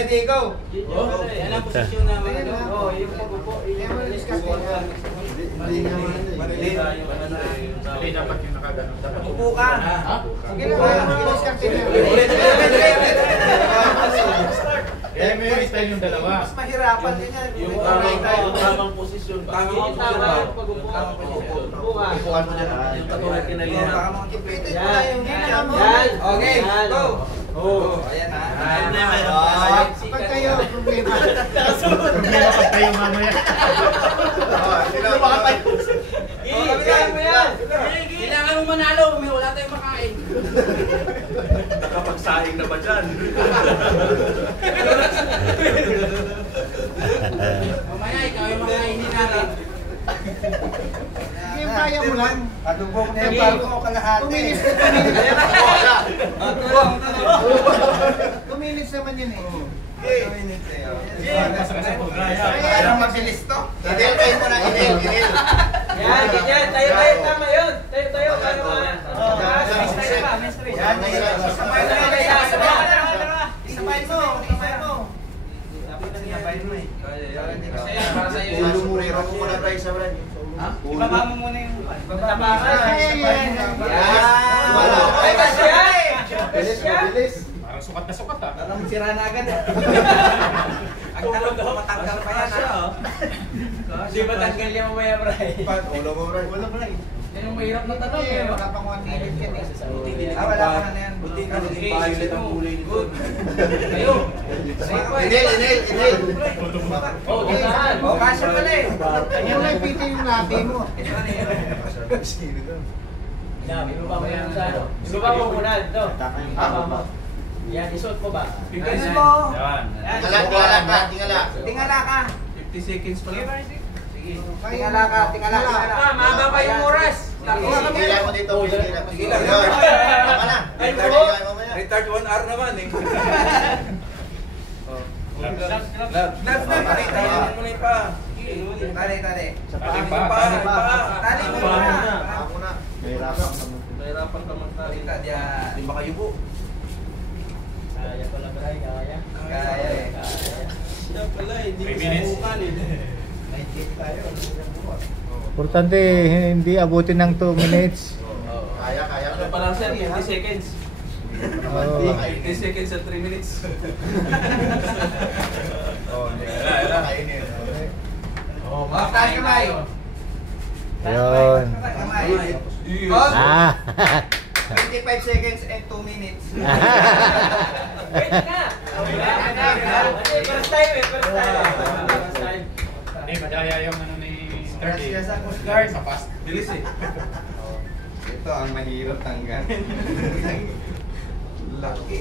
Ready, go! Yan ang posisyon na mga ano. Yung pag-upo. Hindi dapat yung nakagano. Dapat Upo ka. Sige na, mag-discarte na. Eh, may style yung dalawa. Mas mahirapan din yan. Yung tamang posisyon ba? Tamang pag-upo. Upo ka. Ipuan mo dyan. Yung katulad kinalihan. Ipitin mo na yung gina mo. Okay, go! Ayan na. Pag kayo, problema. Problema pag kayo mamaya. Kailangan mo manalo. Wala tayong makain. Nakapagsaing na ba dyan? Mamaya, ikaw yung makainin natin. Sige, kaya mo lang. Patubok na yung barko mo kalahati. 2 minutes. 2 minutes naman yun eh. Kaya mabilis to. Inel kayo mo na, inel. Yan, ganyan. Tayo, tama yun. Tayo. Paano ka? Isabayin mo eh. Para sa'yo. Sumurira ko muna tayo sa brand. Ibaba mo muna yung Ay, kasya! Bilis. Parang sukat na sukat ah. Anong sira na agad? Ang tanong ko, matanggal pa yan ha? Di ba tanggal niya mamaya, Bray? Ulo mo, Bray. Ulo mo, Bray. Yan yung mahirap na tanong Sige, eh. wala pang 1 minute yan eh. Wala pa na yan. Buti ka din violet ang kulay nito. Tayo. Inel. Oh, ganyan. Oh, kasya pala eh. Kanya lang piti yung labi mo. Yan, ibaba mo yan sa ano. Ibaba mo muna ito. Ibaba mo. Yan, isuot mo ba? Bigyan mo. Yan. Tingala ka. 50 seconds pa lang. Sige. Tingala ka. Mahaba pa yung oras. Tingala mo dito. Tingala. Ay, bro. Retard 1 hour naman eh. That's not pare. Talihan mo na yung pa. Tali. Tali pa. Tali mo na. Mahirapan ka magtali. Di ba kayo po? Kaya pala, Bray. Kaya. Kaya eh. Siya pala, hindi 3 minutes. Importante, hindi abutin ng 2 minutes. Kaya. Ano pa lang sir, 50 seconds. 50 seconds at 3 minutes. Tayo kamay. Yun. Boss, Ah. 25 seconds and 2 minutes. Wait ka! First time. Hindi, madaya yung ano ni Sturdy. Guard sa fast. Bilis eh. Ito ang mahirap tanggal. Laki.